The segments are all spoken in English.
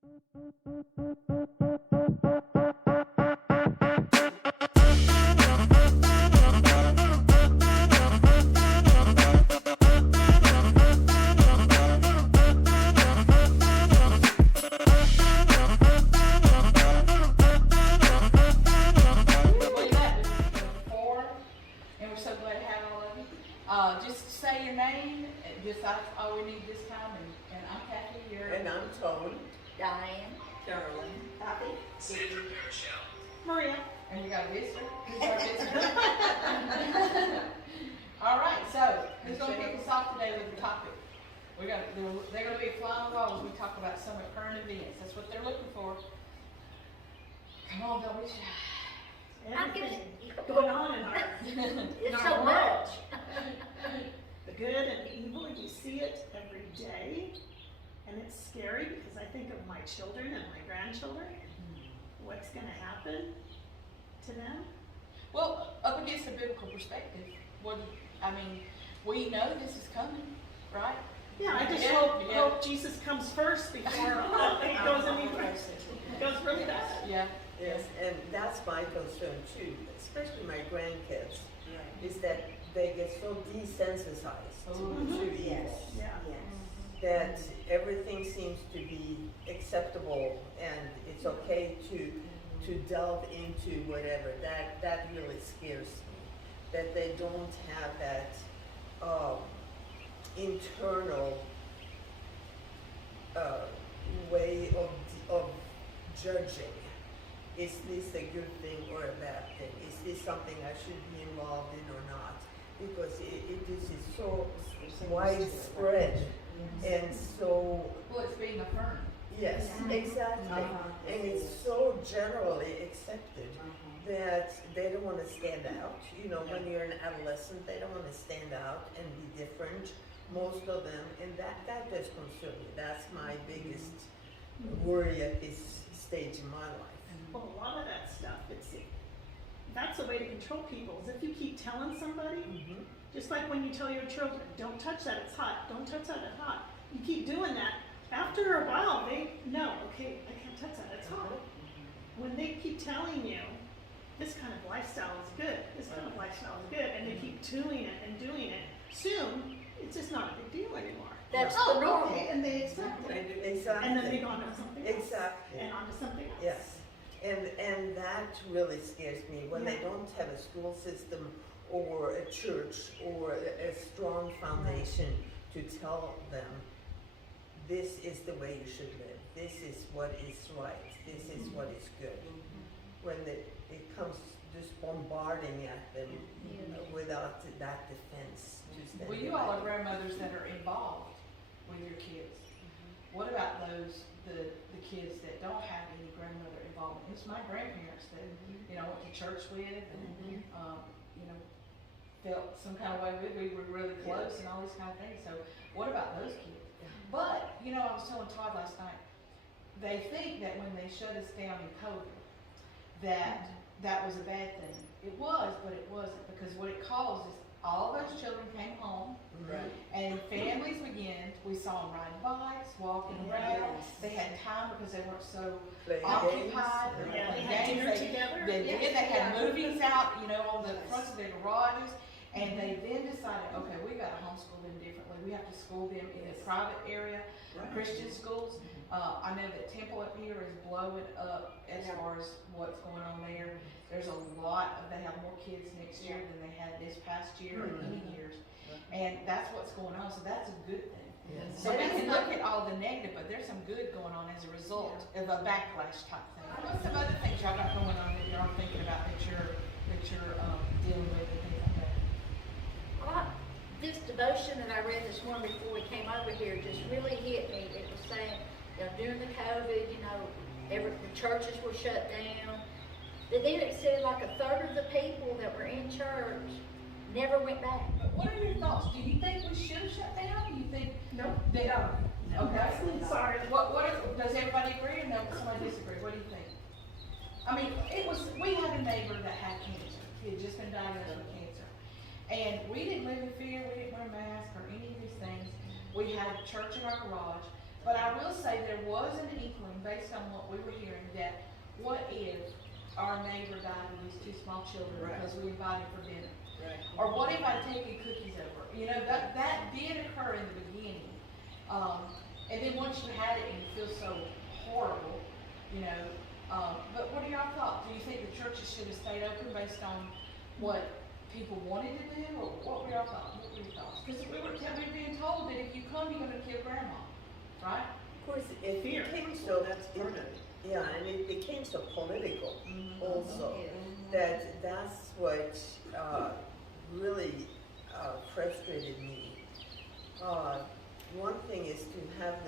And we're so glad to have all of you. Just say your name, just that's all we need this time. And I'm Kathy. And I'm Tone. Diane. Carolyn. Kathy. Sandra Parashell. Maria. And you got a visitor? Who's our visitor? All right, so who's going to kick us off today with the topic? They're going to be flying walls. We talk about some of current events. That's what they're looking for. Come on, don't be shy. Everything going on in our It's our so world. much. The good and the evil, you see it every day, and it's scary because I think of my children and my grandchildren. What's going to happen to them? Well, up against the biblical perspective, we know this is coming, right? Yeah, I just Yeah, hope Jesus comes first before it goes any worse. It goes really bad. Yeah. Yes, and that's my concern too, especially my grandkids, is that they get so desensitized to evil. Yeah. That everything seems to be acceptable and it's okay to delve into whatever. That really scares me. That they don't have that internal way of judging. Is this a good thing or a bad thing? Is this something I should be involved in or not? Because this is so widespread and so. Well, it's being affirmed. Yes, exactly. And it's so generally accepted that they don't want to stand out. You know, when you're an adolescent, they don't want to stand out and be different, most of them. And that does concern me. That's my biggest worry at this stage in my life. Well, a lot of that stuff, that's a way to control people. Is if you keep telling somebody, just like when you tell your children, don't touch that, it's hot. Don't touch that, it's hot. You keep doing that. After a while, they know, okay, I can't touch that, it's hot. When they keep telling you, this kind of lifestyle is good, this kind of lifestyle is good, and they keep doing it and doing it, soon, it's just not a big deal anymore. That's the normal. Okay, and they accept it. Exactly. And then they go on to something else. Exactly. And on to something else. Yes. And that really scares me when they Yeah. don't have a school system or a church or a strong foundation to tell them this is the way you should live, this is what is right, this is what is good. When it comes just bombarding at them without that defense. Well, you all are grandmothers that are involved with your kids. What about the kids that don't have any grandmother involvement? It's my grandparents that, went to church with and, felt some kind of way with. We were really close and all these kind of things. So what about those kids? But, I was telling Todd last night, they think that when they shut us down in COVID, that was a bad thing. It was, but it wasn't, because what it caused is all those children came home, and families began. We saw them riding bikes, walking around. They had time because they weren't so occupied. Yeah, they Playing had dinner games. together. They had movies out, on the fronts of their garages. And they then decided, okay, we got to homeschool them differently. We have to school them in a private area, Christian schools. I know that Temple up here is blowing up as far as what's going on there. There's a lot they have more kids next year than they had this past year or any years. And that's what's going on, so that's a good thing. So we can look at all the negative, but there's some good going on as a result of a backlash type thing. What's some other things y'all got going on that y'all are thinking about that you're dealing with and things like that? This devotion that I read this morning before we came over here just really hit me. It was saying, during the COVID, the churches were shut down. Then it said like a third of the people that were in church never went back. What are your thoughts? Do you think we should have shut down? Do you think No. they are? Okay. Sorry. Does everybody agree or no? Somebody disagree? What do you think? We had a neighbor that had cancer. He had just been diagnosed with cancer. And we didn't live in fear, we didn't wear masks or any of these things. We had church in our garage. But I will say there was an inkling based on what we were hearing that what if our neighbor died with these two small children Right. because we invited for dinner? Right. Or what if I'd taken cookies over? You know, that did occur in the beginning. And then once you had it and you feel so horrible, you know, but what are y'all thoughts? Do you think the churches should have stayed open based on what people wanted to do, or what were y'all thoughts? What were your thoughts? Because we were being told that if you come, you're gonna kill grandma, right? Of course, it Fear. became so, That's part of it. yeah, and it became so political Mm-hmm. also, Yeah. that's what, really, frustrated me. One thing is to have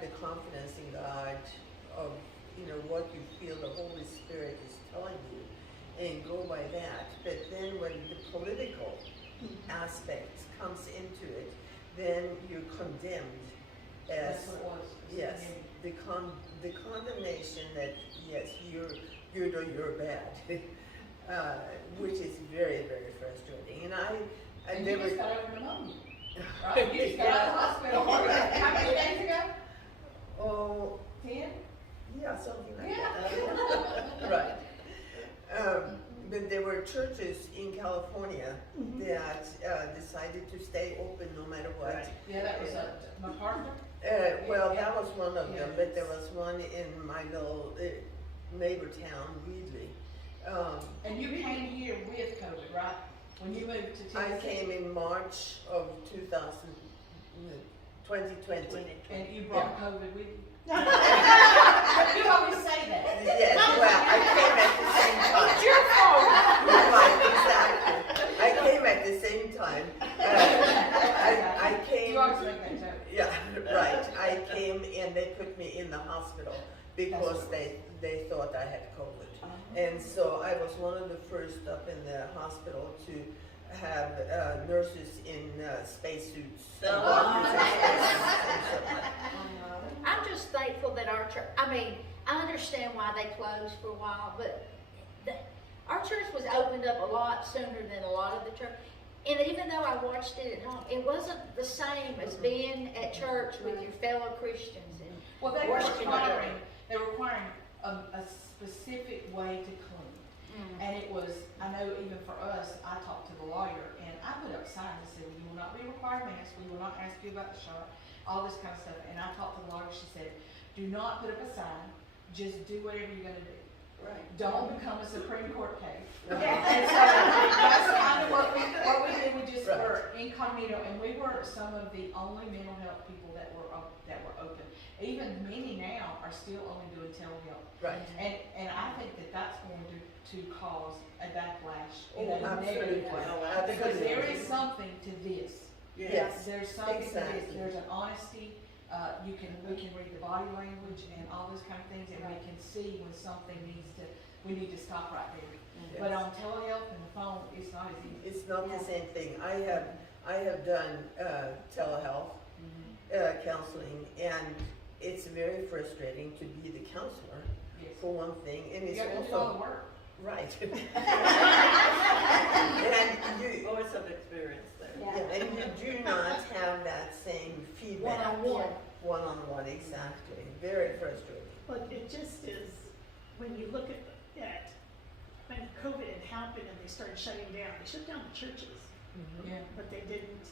the confidence in God of, you know, what you feel the Holy Spirit is telling you, and go by that. But then when the political aspect comes into it, then you're condemned as, That's what it was. yes, the condemnation that, yes, you're good or you're bad, which is very, very frustrating. And you never. just got over pneumonia, right? You just got out of the hospital. How many days ago? Oh, 10? yeah, something like Yeah. that. Right. But there were churches in California that decided to stay open no matter what. Right. Yeah, that was MacArthur. Well, that was one of them, Yeah. but there was one in my little neighbor town, Wheatley. And you came here with COVID, right? When you moved to I Tennessee. came in March of 2020. And you brought COVID with you. Yeah. You always say that. Yes, well, I came at the same time. It's your fault. Right, exactly. I came at the same time. I came. You always make that joke. Yeah, right. I came and they put me in the hospital because they thought I had COVID. And so I was one of the first up in the hospital to have nurses in spacesuits. And doctors in spacesuits and stuff like that. I'm just thankful that our church, I mean, I understand why they closed for a while, but our church was opened up a lot sooner than a lot of the church. And even though I watched it at home, it wasn't the same as being at church with your fellow Christians and Well, they were worshiping requiring a specific way to clean. And it was, I know even for us, I talked to the lawyer and I put up signs that said, we will not be required masks, we will not ask you about the shot, all this kind of stuff. And I talked to the lawyer, she said, do not put up a sign, just do whatever you're gonna do. Right. Don't become a Supreme Court case. And so that's kind of what we did, we just Right. were incognito, and we were some of the only mental health people that were open. Even many now are still only doing telehealth. Right. And I think that that's going to cause a backlash in Oh, a negative way. absolutely. Because there is something to this. Yes. There's something to this. Exactly. There's an honesty. We can read the body language and all those kind of things, and we can see when something we need to stop right there. But on telehealth and the phone, it's not as easy. It's not the same thing. I have done telehealth counseling, and it's very frustrating to be the counselor Yes. for one thing, and You it's got to do all the also work. right. And you, Always have experience there. yeah, and you do not have that same feedback. one-on-one. One-on-one, exactly. Very frustrating. But it just is, when you look at when COVID had happened and they started shutting down, they shut down the churches, Yeah. but they didn't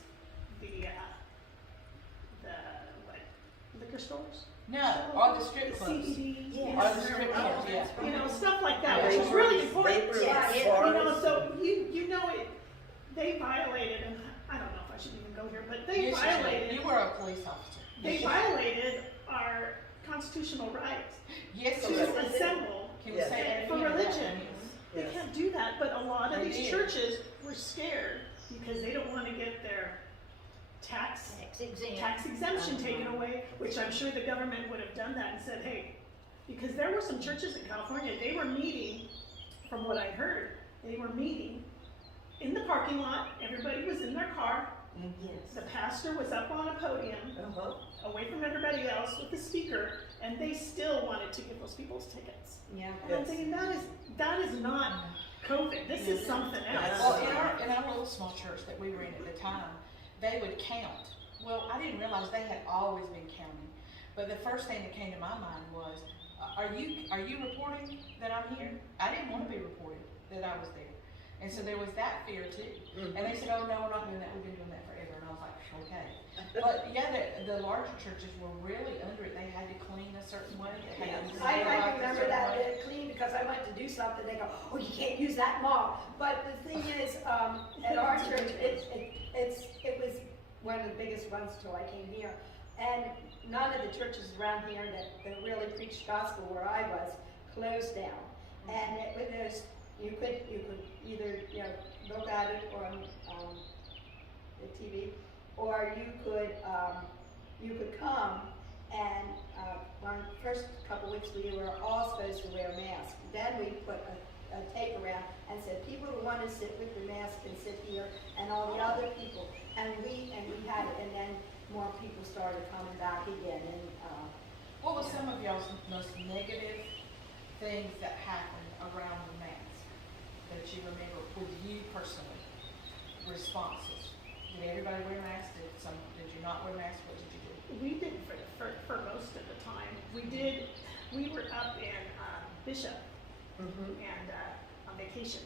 the liquor stores? No, or the strip The clubs. CBD. Yeah. Or the strip clubs, yeah. You know, stuff like that, Yeah, which is really important. They were Yeah, You bars. know, so you know it, they violated, and I don't know if I should even go here, but they You should. violated, You were a police officer. they violated our constitutional rights Yes, to sir. assemble. Can we Yes. say that For again? religion. They Yes. can't do that, but a lot of They these did. churches were scared because they don't wanna get their tax Tax exemption taken away, which I'm sure the government would have done that and said, hey, because there were some churches in California, they were meeting, from what I heard, they were meeting in the parking lot, everybody was in their car, the pastor was up on a podium, Uh-huh. away from everybody else with the speaker, and they still wanted to give those people's tickets. Yeah. And I'm Yes. thinking, that is not COVID, this is something else. Well, in our little small church that we were in at the time, they would count Well, I didn't realize they had always been counting, but the first thing that came to my mind was, are you reporting that I'm here? I didn't want to be reported that I was there, and so there was that fear too. And they said, oh no, we're not doing that. We've been doing that forever. And I was like, okay. But yeah, the larger churches were really under it. They had to clean a certain way. They had to I remember that clean because I went to do something. They go, oh, you can't use that mop. But the thing is, at our church, it was one of the biggest ones till I came here, and none of the churches around here that really preached gospel where I was closed down. And you could either look at it on the TV, or you could come and one first couple weeks we were all supposed to wear masks. Then we put a tape around and said people who want to sit with the mask can sit here, and all the other people. And we had it, and then more people started coming back again. And what was some of y'all's most negative things that happened around the mask that you remember with you personally? Responses. Did everybody wear masks? Did you not wear masks? What did you do? We did for most of the time. We were up in Bishop and on vacation.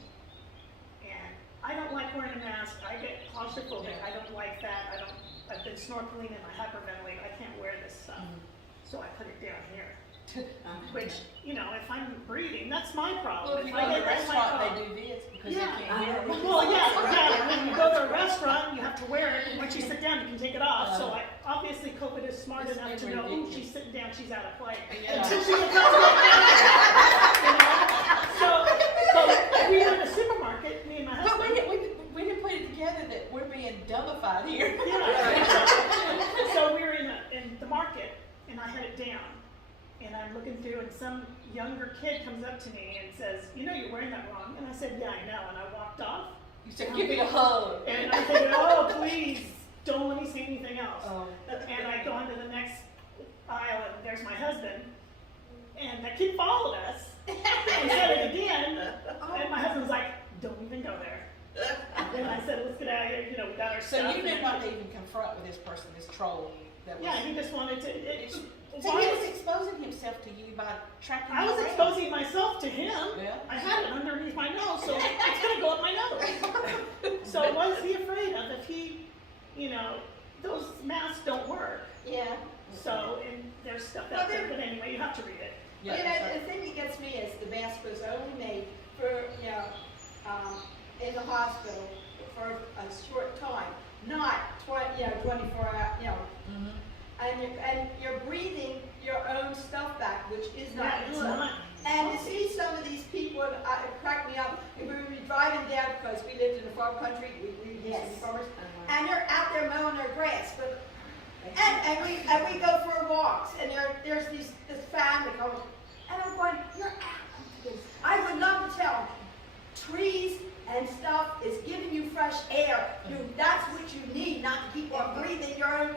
And I don't like wearing a mask. I get claustrophobic. I don't like that. I've been snorkeling and I hyperventilate. I can't wear this stuff. So I put it down here. Which, if I'm breathing, that's my problem. Well, if you go to a restaurant, they do this because they can't hear. Well, yeah. When you go to a restaurant, you have to wear it, and once you sit down, you can take it off. So obviously, COVID is smart enough to know, ooh, she's sitting down, she's out of play. Until she gets out of So we were in a supermarket, me and my husband. But we didn't put it together that we're being dumbified here. Yeah. So we were in the market, and I had it down. And I'm looking through, and some younger kid comes up to me and says, you're wearing that wrong. And I said, yeah, I know. And I walked off. You said, give me a hug. And I said, oh, please, don't let me say anything else. And I go into the next aisle, and there's my husband. And that kid followed us and said it again. And my husband's like, don't even go there. And I said, let's get out of here. We got our stuff. So you did not even confront with this person, this troll. He just wanted to. So he was exposing himself to you by tracking you I was around. exposing myself to him. Yeah. I had it underneath my nose, so it's going to go up my nose. So what is he afraid of if he, those masks don't work? yeah. So, and there's stuff out there, but anyway, you have to read it. Yeah, The thing that gets me is the mask was only made for in the hospital for a short time, not 24 hours. And you're breathing your own stuff back, which is not It's good. not. And to see some of these people, it cracked me up. We were driving down because we lived in a farm country. We used to be farmers, and they're out there mowing their grass. But and we go for walks, and there's this family coming, and I'm going, you're out. I would love to tell them, trees and stuff is giving you fresh air. That's what you need, not to keep on breathing your own.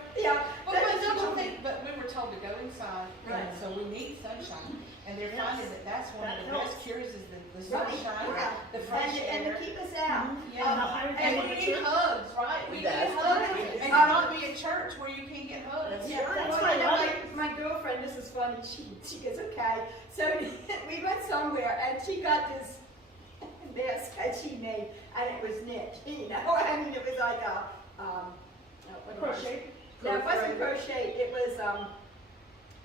But we were told to go inside, Right. so we need sunshine, and they're Yes. finding that that's one of That the best helps. cures is the Right, sunshine, yeah. the fresh And air. to keep us out. Yeah. And we need hugs, right? We need That's hugs, right. and not be a church where you can't get hugs. Yeah, That's well, right, you know, right. my girlfriend, this is funny, she goes, okay. So we went somewhere and she got this mask that she made, and it was knit, I mean, it was like what was it? Crochet. No, it wasn't crochet, it was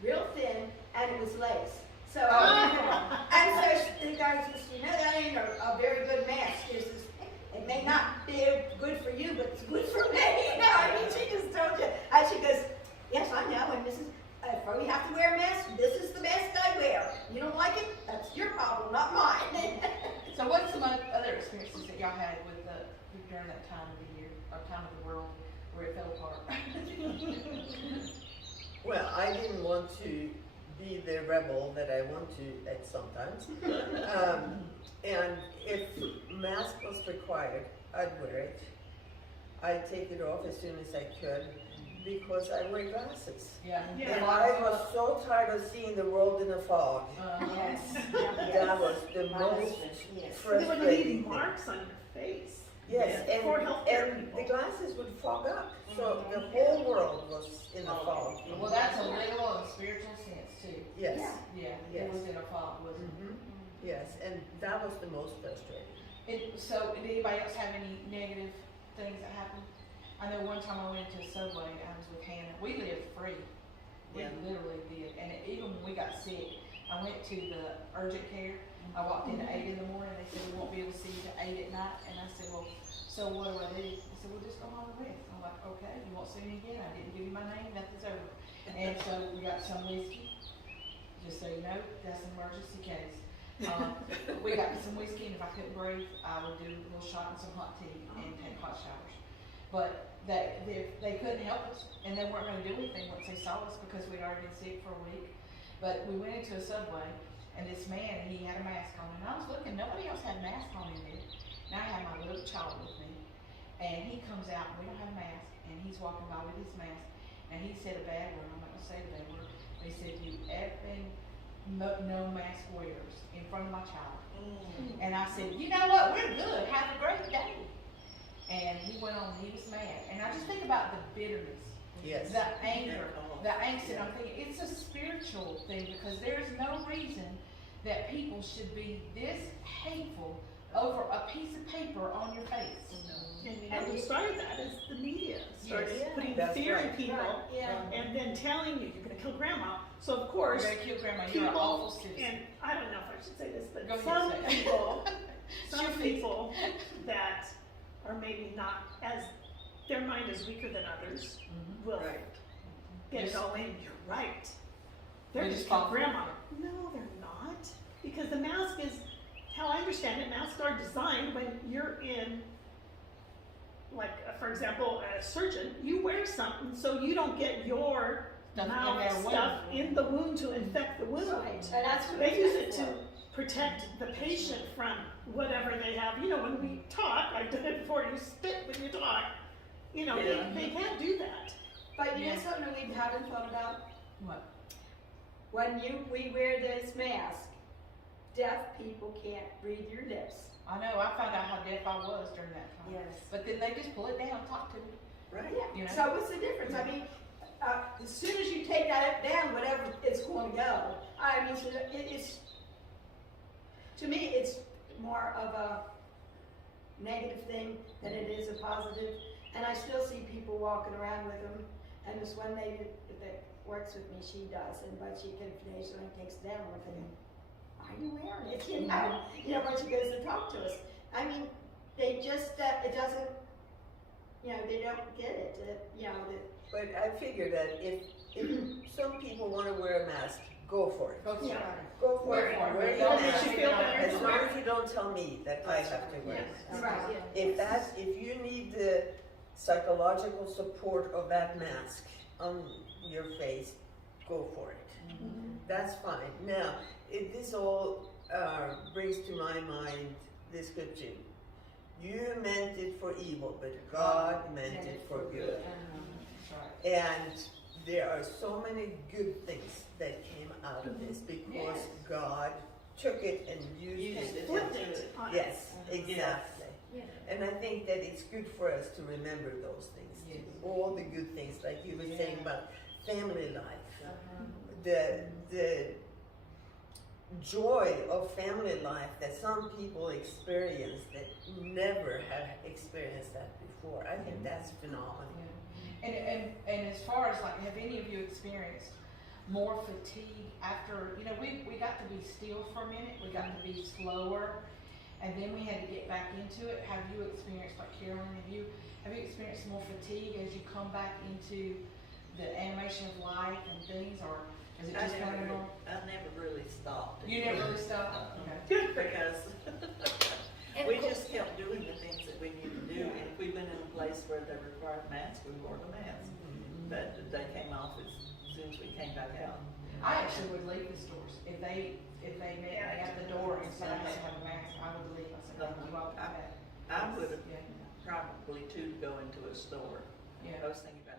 real thin, and it was lace. So, and so the guy says, that ain't a very good mask. She says, it may not be good for you, but it's good for me. I mean, she just told you. And she goes, yes, I know, and this is, if we have to wear a mask, this is the mask I wear. You don't like it? That's your problem, not mine. So what's some other experiences that y'all had with during that time of the year, or time of the world, where it fell apart? Well, I didn't want to be the rebel that I want to at sometimes. And if mask was required, I'd wear it. I'd take it off as soon as I could because I wear glasses. Yeah. Yeah. And I was so tired of seeing the world in a fog. Yes. That was the most There would leave frustrating thing. marks on your face. Yes, For healthcare and the people. glasses would fog up, so the whole world was in a fog. Well, that's a literal and spiritual sense too. Yes, Yeah, Yes. it was in a fog, wasn't it? mhm, yes, and that was the most frustrating. So, did anybody else have any negative things that happened? I know one time I went to a Subway, I was with Hannah, we lived free. We Yeah. literally did, and even when we got sick, I went to the urgent care, I walked in at 8 in the morning, they said, we won't be able to see you till 8 at night, and I said, well, so what do I do? They said, well, just go home and rest. I'm like, okay, you won't see me again, I didn't give you my name, nothing's over. And so we got some whiskey, just so you know, that's an emergency case. We got some whiskey, and if I couldn't breathe, I would do a little shot and some hot tea and take hot showers. But they couldn't help us, and they weren't gonna do anything once they saw us because we'd already been sick for a week. But we went into a Subway, and this man, he had a mask on, and I was looking, nobody else had a mask on in there. And I had my little child with me, and he comes out, and we don't have a mask, and he's walking by with his mask, and he said a bad word, I'm not gonna say the bad word, but he said, you effing no mask wearers in front of my child. And I said, you know what, we're good, have a great day. And he went on, he was mad, and I just think about the bitterness, Yes. the anger, the angst, and I'm thinking, it's a spiritual thing, because there's no reason that people should be this hateful over a piece of paper on your face. And you know who started that is the media, started Yes. putting That's fear in right. people, Right, yeah. and then telling you you're gonna kill grandma. So of You're course, gonna kill grandma, you're an awful people, citizen. and I don't know if I should say this, but Go ahead, some say it. people, some Shoot me. people that are maybe not as, their mind is weaker than others, will Right. get Yes. going, you're right. They're They just just kill fall for grandma. it. No, they're not, because the mask is, how I understand it, masks are designed when you're in, like, for example, a surgeon, you wear something so you don't get your Stuff in mouth their wound. stuff in the wound to infect the wound. Right, and that's what They use it it's to for. protect the patient from whatever they have. You know, when we talk, I've done it before, you spit when you talk. You know, Yeah. they can't do that. But you know Yeah. something we haven't thought about? What? When we wear this mask, deaf people can't read your lips. I know, I found out how deaf I was during that time. Yes. But then they just pull it down, talk to me. Right. You know? So what's the difference? I mean, as soon as you take that down, whatever, it's going to go. I mean, so it's, to me, it's more of a negative thing than it is a positive. And I still see people walking around with them. And this one lady that works with me, she does, but she can occasionally takes it down. We're thinking, why are you wearing it? You know, when she goes to talk to us. I mean, they just, it doesn't, you know, they don't get it, you know, But I figure that if some people wanna wear a mask, go for it. Go for it. Go for Wear it, it. wear Don't your make mask, you feel better. as long as you don't tell me that I have to wear it. Yes. Right. If you need the psychological support of that mask on your face, go for it. That's fine. Now, this all brings to my mind the scripture. You meant it for evil, but God meant it for good. That's right. And there are so many good things that came out of this because Yes. God took it and used Used it. it. Flipped it on Yes, Yes. exactly. Yeah. And I think that it's good for us to remember those things, Yes. too. All the good things, like you were saying Yeah. about family life, Uh-huh. the joy of family life that some people experience that never have experienced that before. I think that's phenomenal. Yeah. And as far as like, have any of you experienced more fatigue after, you know, we got to be still for a minute, we got to be slower, and then we had to get back into it. Have you experienced, like Carolyn, have you experienced more fatigue as you come back into the animation of life and things, or is it just kind of normal? I never really stopped. You never really stopped? Okay. Good. Because And we of course- just kept doing the things that we needed to do, and if we've been in a place where they required masks, we wore the masks. But they came off as soon as we came back out. I actually would leave the stores. If they met me at the door and said I had to have a mask, I would leave. I said, thank you, I'll come back. I would have Yeah, probably too go into a store. yeah. I was thinking about